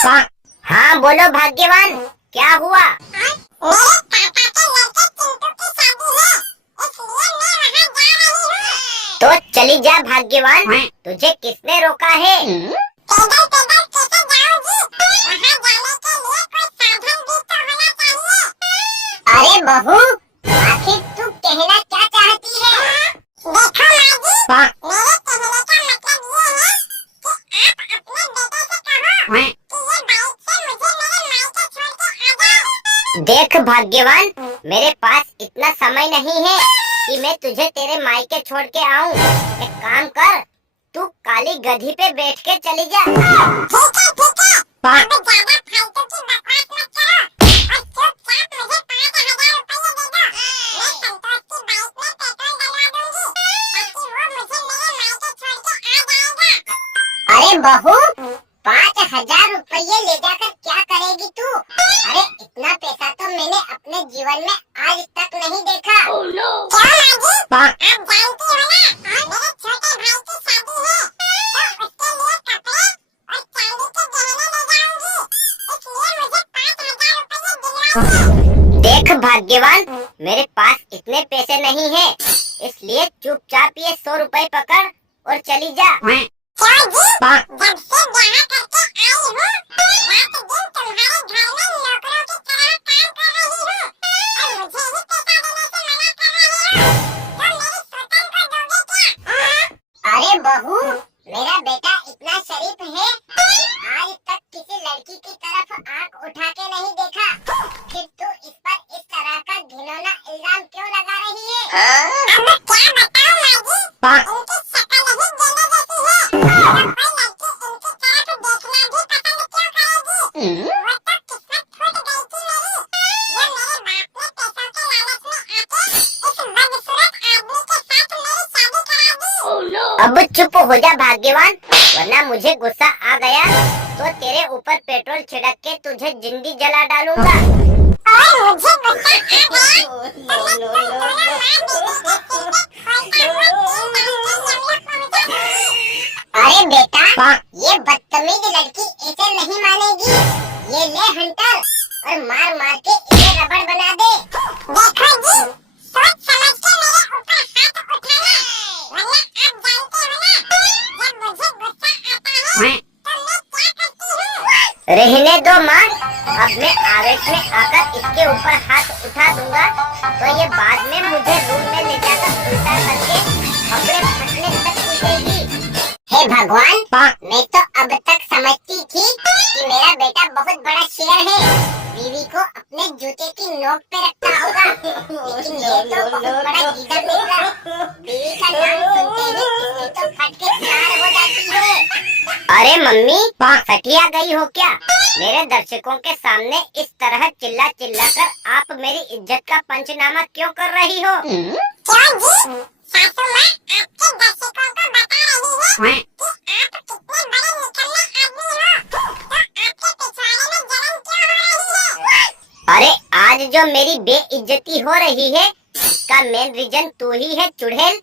हाँ बोलो भाग्यवान, क्या हुआ? तो चली जा भाग्यवान, तुझे किसने रोका है? अरे बहू, आखिर तू कहना क्या चाहती है? देखो माँ जी, मेरे कहने का मतलब ये है कि आप अपने बेटे से कहो कि ये बाइक से मुझे मेरे मायके छोड़ के आ जाए। देख भाग्यवान, मेरे पास इतना समय नहीं है कि मैं तुझे तेरे मायके छोड़ के आऊं। एक काम कर, तू काली गधी पे बैठ के चली जा। ठीक है, अब ज्यादा फालतू की बकवास मत करो और चुपचाप मुझे 5,000 रुपये दे दो। मैं संतोष की बाइक में पेट्रोल डलवा दूंगी ताकि वो मुझे मेरे मायके छोड़ के आ जाएगा। अरे बहू, 5,000 रुपये ले जाकर क्या करेगी तू? अरे इतना पैसा तो मैंने अपने जीवन में आज तक नहीं देखा। Oh no! क्यों माँ जी? आप जानती हो ना, मेरे छोटे भाई की शादी है, तो उसके लिए कपड़े और चांदी के गहने ले जाऊंगी, इसलिए मुझे 5,000 रुपये दिलवाइए। देख भाग्यवान, मेरे पास इतने पैसे नहीं है, इसलिए चुपचाप ये 100 रुपए पकड़ और चली जा। क्यों जी? जब से यहाँ करके आई हूँ, रात दिन तुम्हारे घर में नौकरों की तरह काम कर रही हूँ और मुझे ही पैसा देने से मना कर रही हो। तो मेरी स्वतन को दोगे क्या? अरे बहू, मेरा बेटा इतना शरीफ है, आज तक किसी लड़की की तरफ आंख उठा के नहीं देखा, फिर तू इस पर इस तरह का घिनौना इल्जाम क्यों लगा रही है? अब क्या बताऊं माँ जी, उनकी शक्ल ही गेंडे जैसी है, तो कोई लड़की उनकी तरफ देखना भी पसंद क्यों करेगी? वो तो किस्मत फूट गई थी मेरी, जो मेरे बाप ने पैसों के लालच में आके इस बदसूरत आदमी के साथ मेरी शादी करा दी। Oh no! अब चुप हो जा भाग्यवान, वरना मुझे गुस्सा आ गया तो तेरे ऊपर पेट्रोल छिड़क के तुझे जिंदी जला डालूंगा। और मुझे गुस्सा आ गया तो मैं तुम दोनों माँ बेटे के सिर पे अरे बेटा, ये बदतमीज लड़की ऐसे नहीं मानेगी। ये ले हंटर और मार मार के इसे रबड़ बना दे। देखो जी, सोच समझ के मेरे ऊपर हाथ उठाना, वरना आप जानते हो ना, जब मुझे गुस्सा आता है तो मैं क्या करती हूँ। रहने दो माँ, अब मैं आवेश में आकर इसके ऊपर हाथ उठा दूंगा तो ये बाद में मुझे रूम में ले जाकर उल्टा करके कपड़े फटने तक पीटेगी। हे भगवान, मैं तो अब तक समझती थी कि मेरा बेटा बहुत बड़ा शेर है, बीवी को अपने जूते की नोक पे रखता होगा, लेकिन ये तो बहुत बड़ा गीदड़ निकला। बीवी का नाम सुनते ही इसकी तो फट के चार हो जाती है। अरे मम्मी, फटिया गई हो क्या? मेरे दर्शकों के सामने इस तरह चिल्ला चिल्ला कर आप मेरी इज्जत का पंचनामा क्यों कर रही हो? क्यों जी? सासू माँ आपके दर्शकों को बता रही है कि आप कितने बड़े निकम्मे आदमी हो, तो आपके पिछवाड़े में जलन क्यों हो रही है? अरे आज जो मेरी बेइज्जती हो रही है, इसका मेन रीजन तू ही है चुड़ैल,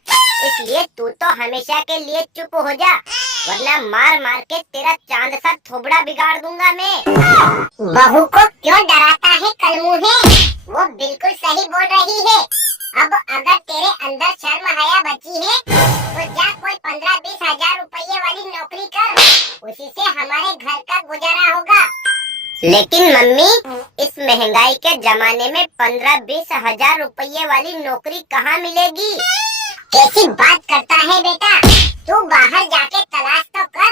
इसलिए तू तो हमेशा के लिए चुप हो जा, वरना मार मार के तेरा चांद सा थोबड़ा बिगाड़ दूंगा मैं। बहू को क्यों डराता है कलमुहे? वो बिल्कुल सही बोल रही है। अब अगर तेरे अंदर शर्म हया बची है तो जा कोई 15-20 हजार रुपये वाली नौकरी कर, उसी से हमारे घर का गुजारा होगा। लेकिन मम्मी, इस महंगाई के जमाने में 15-20 हजार रुपये वाली नौकरी कहाँ मिलेगी? कैसी बात करता है बेटा, तू बाहर जाके तलाश तो कर।